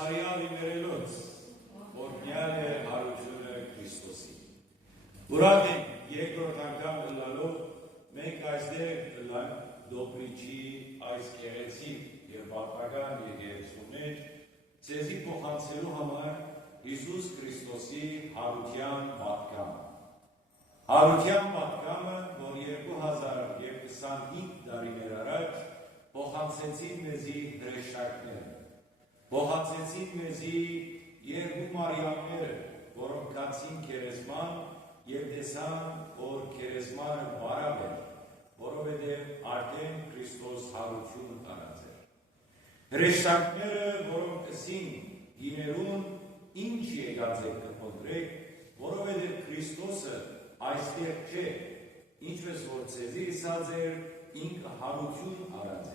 հարյալ իմերելոց, որ միալ է հարությունը Քրիստոսի։ Ուրախ ենք երկրորդ անգամ ըլլալով, մենք այստեղ ըլլանք Դոպրիչի այս գեղեցիկ և պատմական եկեղեցու մեջ, ցեզի փոխանցելու համար Հիսուս Քրիստոսի հարության պատգամը։ Հարության պատգամը, որ 2025 տարիներ առաջ փոխանցեցին մեզի հրեշտակները, փոխանցեցին մեզի երկու մարիամները, որոնք գացին քերեզման և տեսան, որ քերեզմանը բարավ էր, որովհետև արդեն Քրիստոս հարություն տարած էր։ Հրեշտակները, որոնք ասին գիներուն, ինչ եկած եք կփնտրեք, որովհետև Քրիստոսը այստեղ չէ, ինչպես որ ցեզի ասած էր, ինքը հարություն արած է,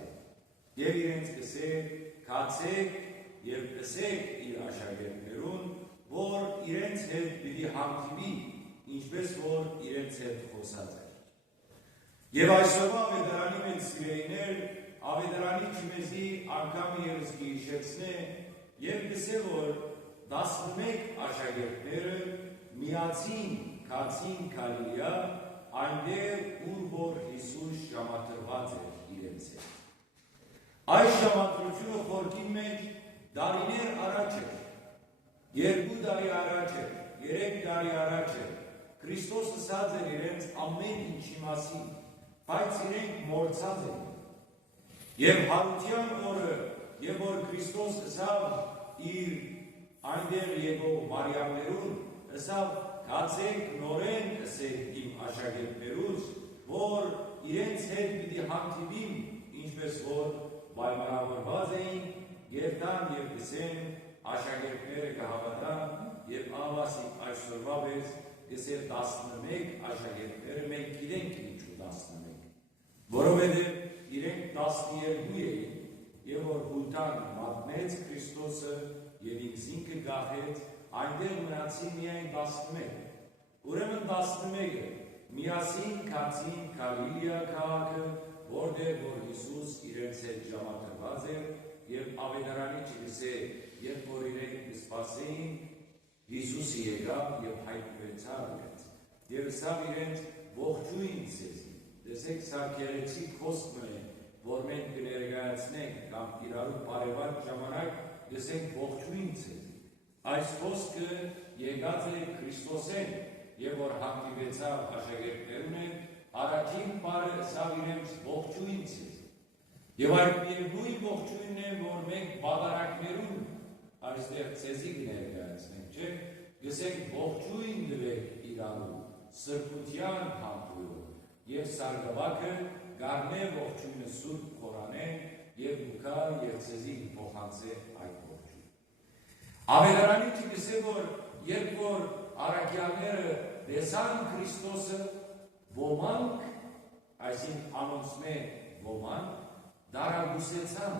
և իրենց կսեք, կացեք և կսեք իր աշակերտներուն, որ իրենց հետ պիտի հանդիպի, ինչպես որ իրենց հետ խոսած էր։ Եվ այսօրվա ավետարանի մեծ սիրելիներ, ավետարանի չմեզի անգամ ևս կհիշեցնե և կսե, որ 11 աշակերտները միացին գացին Գալիլեա, այնտեղ ուր որ Հիսուս ժամադրված էր իրենց հետ։ Այս ժամադրությունը խորքի մեջ դարիներ առաջ էր, 2 տարի առաջ էր, 3 տարի առաջ էր, Քրիստոս ասած էր իրենց ամեն ինչի մասին, բայց իրենք մոռացած են։ Եվ հարության օրը, և որ Քրիստոս ասավ իր այնտեղ եկող մարիամներուն, ասավ գացեք նորեն ասեք իմ աշակերտներուց, որ իրենց հետ պիտի հանդիպիմ, ինչպես որ պայմանավորված էին, և տան և գսեն աշակերտները կհավատան, և ավասի այսօրվա վեց գսեր 11 աշակերտները, մենք գիտենք ինչու 11, որովհետև իրենք 12 էին, և որ հուտան մատնեց Քրիստոսը և ինքը գահեց, այնտեղ մնացին միայն 11, ուրեմն 11-ը միասին գացին Գալիլեա քաղաքը, որտեղ որ Հիսուս իրենց հետ ժամադրված էր, և ավետարանի չգսե, երբ որ իրենք կսպասեին, Հիսուսը եկավ և հայտնվեցավ իրենց, և ասավ իրենց ողջույն ձեզի, տեսեք սա գեղեցիկ խոսքն է, որ մենք կներկայացնենք կամ իրարու բարևատ ժամանակ գսենք ողջույն ձեզի։ Այս խոսքը եկած է Քրիստոսեն, և որ հանդիպեցավ աշակերտներուն են, առաջին բառը ասավ իրենց ողջույն ձեզի։ Եվ այդ միևնույն ողջույնն է, որ մենք բادرակներուն այստեղ ցեզի կներկայացնենք, չէ՞, գսենք ողջույն տվեք իրարու, սրբության համբույրով, և սարգսակը գարնե ողջույնը սուրբ խորանեն, և ուկա և ցեզի փոխանցե այդ ողջույն։ Ավետարանի չգսե, որ երբ որ առաքյալները տեսան Քրիստոսը, ոմանք, այսինքն անոնցմե ոմանք, դարագուսեցան,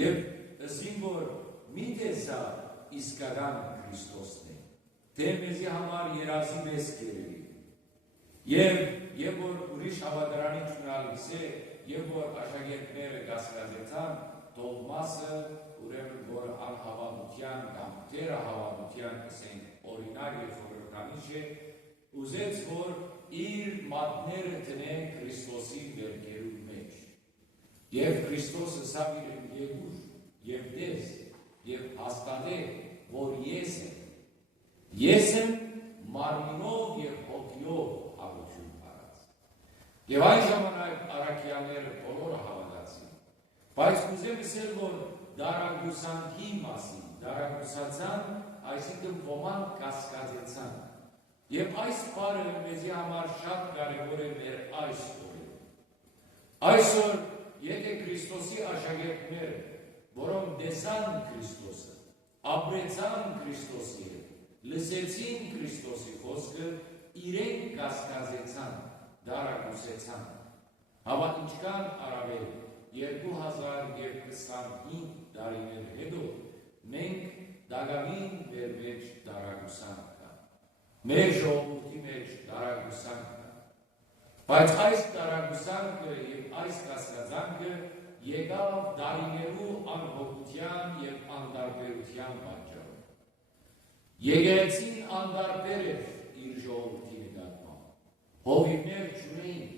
և ասին, որ միթե սա իսկական Քրիստոսն է, թե մեզի համար երազի մեզ կերելի։ Եվ որ ուրիշ հավատարանի չունալիս է, և որ աշակերտները կասկածեցան, Տոմասը, ուրեմն որ անհավատության կամ թերահավատության ասենք օրինակ և խորհրդանիշ է, ուզեց, որ իր մատները տնե Քրիստոսի վերքերու մեջ։ Եվ Քրիստոսը ասավ իրեն եկուր, և տես, և հաստատե, որ ես եմ մարմինով և հոգիով հարություն արած։ Եվ այն ժամանակ առաքյալները բոլորը հավատացին, բայց կուզեմ ասել, որ դարագուսանքի մասին, դարագուսացան, այսինքն ոմանք կասկածեցան։ Եվ այս բառը մեզի համար շատ կարևոր է մեր այս օրը։ Այսօր եթե Քրիստոսի աշակերտները, որոնք տեսան Քրիստոսը, ապրեցան Քրիստոսի հետ, լսեցին Քրիստոսի խոսքը, իրենք կասկածեցան, դարագուսեցան։ Հավա ինչքան առավել 2025 տարիներ հետո մենք դագավին մեր մեջ դարագուսանք կա, մեր ժողովրդի մեջ դարագուսանք կա, բայց այս դարագուսանքը և այս կասկածանքը եկավ դարիներու անհոգության և անդարբերության պատճառով։ Եկեղեցին անդարբեր էր իր ժողովրդի նկատմամբ, հովիվներ չունեին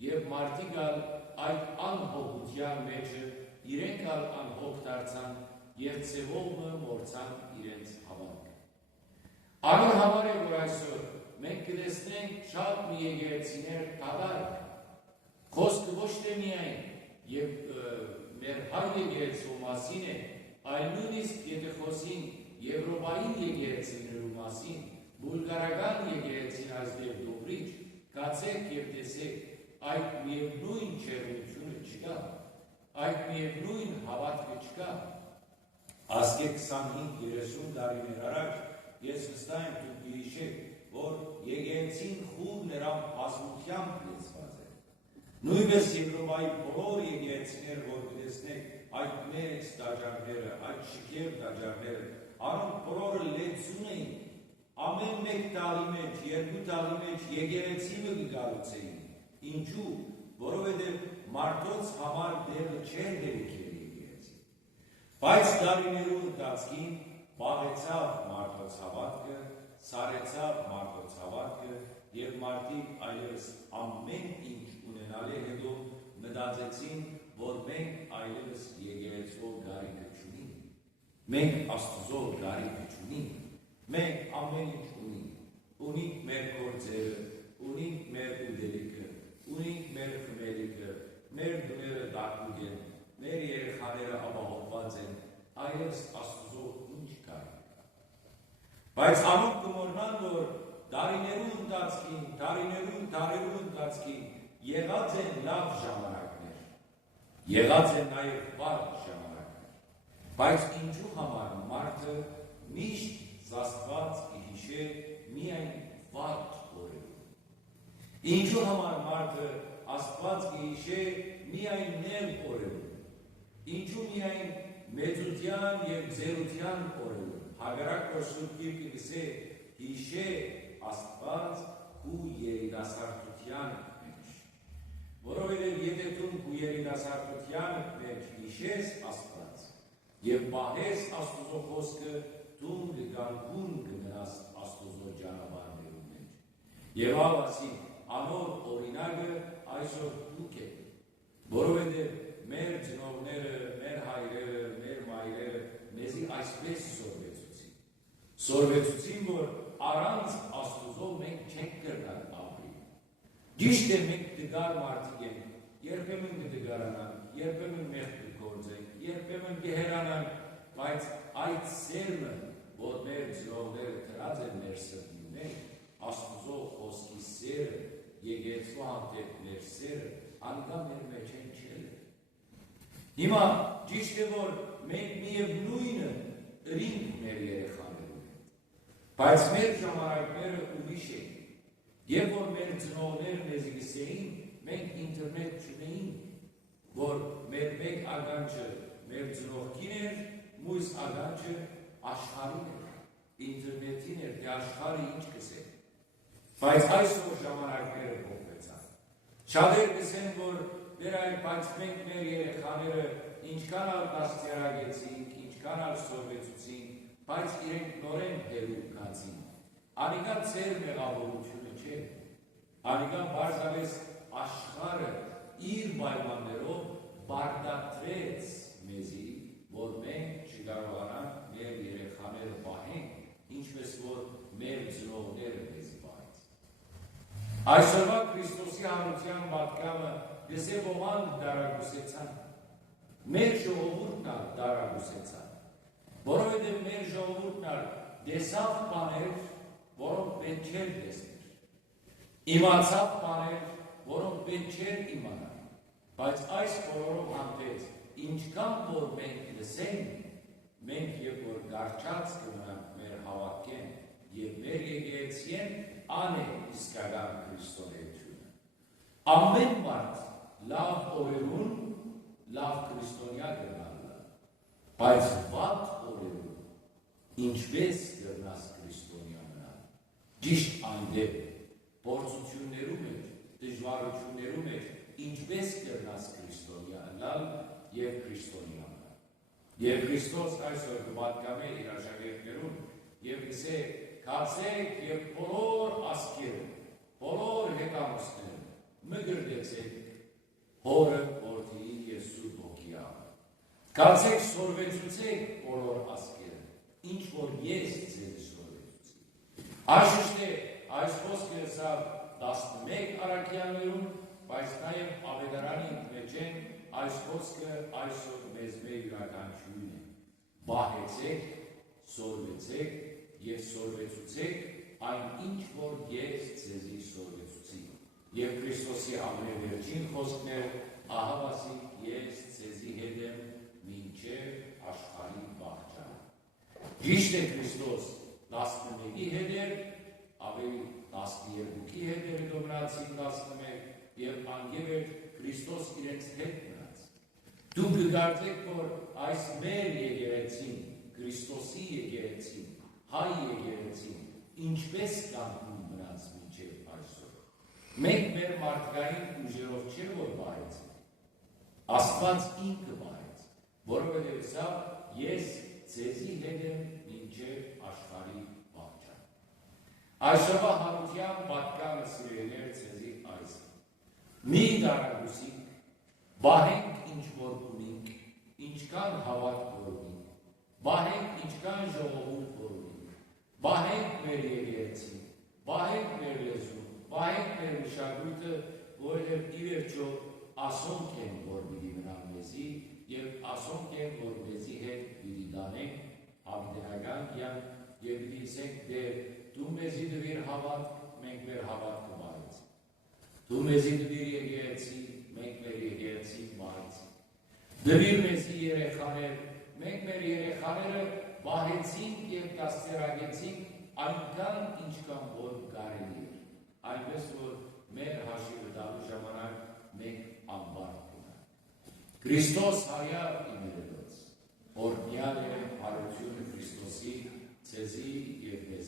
և մարդիկ այդ անհոգության մեջը իրենք անհոգ դարձան և ձևով մորցան իրենց հավատքը։ Անոր համար է, որ այսօր մենք կտեսնենք շատ մի եկեղեցիներ դատարկ, խոսքը ոչ թե միայն և մեր հայ եկեղեցու մասին է, այլ նույնիսկ եթե խոսենք Եվրոպային եկեղեցիներու մասին, բուլգարական եկեղեցին այսդեղ դոբրիչ, կացեք և տեսեք այդ միևնույն չեղությունը չկա, այդ միևնույն հավատքը չկա։ Ասկե 25-30 տարիներ առաջ ես վստահ եմ դուք կհիշեք, որ եկեղեցին խուլ նրան բազմությամբ լեցված է։ Նույնպես Եվրոպայի բոլոր եկեղեցիները, որ կտեսնեք այդ մեծ տաճարները, այդ շքեղ տաճարները, անոնք բոլորը լեցուն էին, ամեն մեկ տարի մեջ, երկու տարի մեջ եկեղեցի կգալուցեին։ Ինչու՞, որովհետև մարդոց համար դեղը չէր հերիքել եկեղեցի։ Բայց տարիներու ընթացքին պահեցավ մարդոց հավատքը, սարեցավ մարդոց հավատքը և մարդիկ այլևս ամեն ինչ ունենալի հետո մտածեցին, որ մենք այլևս եկեղեցու գարիքը չունենք, մենք Աստծո գարիքը չունենք, մենք ամեն ինչ ունենք մեր գործերը, ունենք մեր ուտելիքը, ունենք մեր խմելիքը, մեր դուները դակուկ են, մեր երեխաները ապահովված են, այլևս Աստծո ինչ գարիք կա։ Բայց անոնք կմոռնան, որ դարերու ընթացքին եղած են լավ ժամանակներ, եղած են նաև վատ ժամանակներ, բայց ինչու համար մարդը միշտ զաստված կհիշե միայն վատ օրերում, ինչու համար մարդը Աստված կհիշե միայն նեղ օրերում, ինչու միայն մեծության և ձերության օրերում, հակառակ որ Սուրբ Գիրքը կսե հիշե Աստված քու երիտասարդության մեջ, որովհետև եթե դու քու երիտասարդության մեջ հիշես Աստված և պահես Աստուծո խոսքը, դու կգանքուն կմնաս Աստուծո ճանապարհներու մեջ։ Եվ ասի անոր օրինակը այսօր դուք եք, որովհետև մեր ծնողները, մեր հայրերը, մեր մայրերը մեզի այսպես սորվեցուցին, որ առանց Աստուծո մենք չենք կրնալ ապրի։ Ճիշտ է մենք դգար մարդիկ ենք, երբեմն կդգարանան, երբեմն մեղք կգործենք, երբեմն կհերանան, բայց այդ սերմը, որ մեր ծնողները դրած են մեր սրտի մեջ, Աստուծո խոսքի սերը, եկեղեցու հանդեպ մեր սերը, անգամ մեր մեջ են չել է։ Հիմա ճիշտ է, որ մենք միևնույնը ըրինք մեր երեխաներու հետ, բայց մեր ժամանակները ուրիշ են, և որ մեր ծնողները մեզ գսեին, մենք ինտերնետ չունեինք, որ մեր մեկ ականջը մեր ծնողքին էր, մույս ականջը աշխարհին էր, ինտերնետին էր, դե աշխարհը ինչ կսե։ Բայց այսօր ժամանակները փոխվեցան։ Շատեր կսեն, որ բայց մենք մեր երեխաները ինչքան ալ դաստիարակեցինք, ինչքան ալ սորվեցուցինք, բայց իրենք նորեն հերու կացին։ Անիկա ծեր մեղավորությունը չէ։ Անիկա բարձավես աշխարհը իր պայմաններով բարդատրեց մեզի, որ մենք չկարողանանք մեր երեխաները պահենք, ինչպես որ մեր ծնողները մեզ պահեց։ Այսօրվա Քրիստոսի հանրության պատկամը գսե ոմանք դարագուսեցան, մեր ժողովուրդն ալ դարագուսեցան, որովհետև մեր ժողովուրդն ալ դեսավ բաներ, որոնք պետք չէր տեսներ, իմացավ բաներ, որոնք պետք չէր իմանալ, բայց այս բոլորով հանդերձ ինչքան որ մենք լսենք, մենք երբ որ գարչած կմնանք մեր հավատքեն և մեր եկեղեցին ան է իսկական քրիստոնեությունը։ Ամեն մարդ լավ օրերուն լավ քրիստոնյա կգալը, բայց վատ օրերուն ինչպես կրնաս քրիստոնյա մնալ։ Ճիշտ այնտեղ փորձություններու մեջ, դժվարություններու մեջ, ինչպես կրնաս քրիստոնյալ եւ քրիստոնյալ։ Եվ Քրիստոս այսօր կպատկամե իր աշակերտներուն եւ գսե կացեք եւ բոլոր ասկերը, բոլոր հետամուսները մգրդեցեք հորը որդի եւ Սուրբ Հոգիա։ Կացեք սորվեցուցեք բոլոր ասկերը, ինչ որ ես ձեզ սորվեցուցի։ Աշուշտե այս խոսքը սա 11 առաքյալներուն, բայց նաև ավետարանի մեջ են այս խոսքը այսօր մեզ մեր յուրաքանչյուրին է։ Բահեցեք, սորվեցեք եւ սորվեցուցեք այն ինչ որ ես ձեզի սորվեցուցի։ Եվ Քրիստոսի ամենավերջին խոսքներ ահավասի ես ձեզի հետ եմ մինչև աշխարհի վաղճան։ Ճիշտ է Քրիստոս 11-ի հետ էր, ավելի 12-ի հետ էր դոմնացին 11 եւ անգևեր Քրիստոս իրենց հետ մնաց։ Դուք կգարտեք, որ այս մեր եկեղեցին, Քրիստոսի եկեղեցին, հայ եկեղեցին, ինչպես կանգուն մնաց մինչև այսօր։ Մենք մեր մարդկային ուժերով չէ որ բայեցինք, Աստված ինքը բայեց, որովհետև սա ես ձեզի հետ եմ մինչև աշխարհի վաղճան։ Այսօրվա հարության պատկանը սիրելիներ ձեզի այս է։ Մի դարագուսիկ, բահենք ինչ որ ունենք, ինչքան հավատ որ ունենք, բահենք ինչքան ժողովուրդ որ ունենք, բահենք մեր եկեղեցին, բահենք մեր լեզուն, բահենք մեր մշակույթը, որովհետև ի վերջո ասոնք են, որ պիտի մնան մեզի, եւ ասոնք են, որ մեզի հետ պիտի դանենք հավիտենական կյանք, եւ պիտի ասենք, դե դու մեզի դվիր հավատ, մենք մեր հավատ կբահեցինք։ Դու մեզի դվիր եկեղեցի, մենք մեր եկեղեցի բահեցինք։ Դվիր մեզի երեխաներ, մենք մեր երեխաները բահեցինք եւ դաստիարակեցինք այնքան ինչքան որ կարելի էր։ Այնպես որ մեր հաշիվը տալու ժամանակ մենք անբարդ կունենք։ Քրիստոս հայա իմերելոց, օրհնյալ է հարությունը Քրիստոսի ցեզի եւ մեզ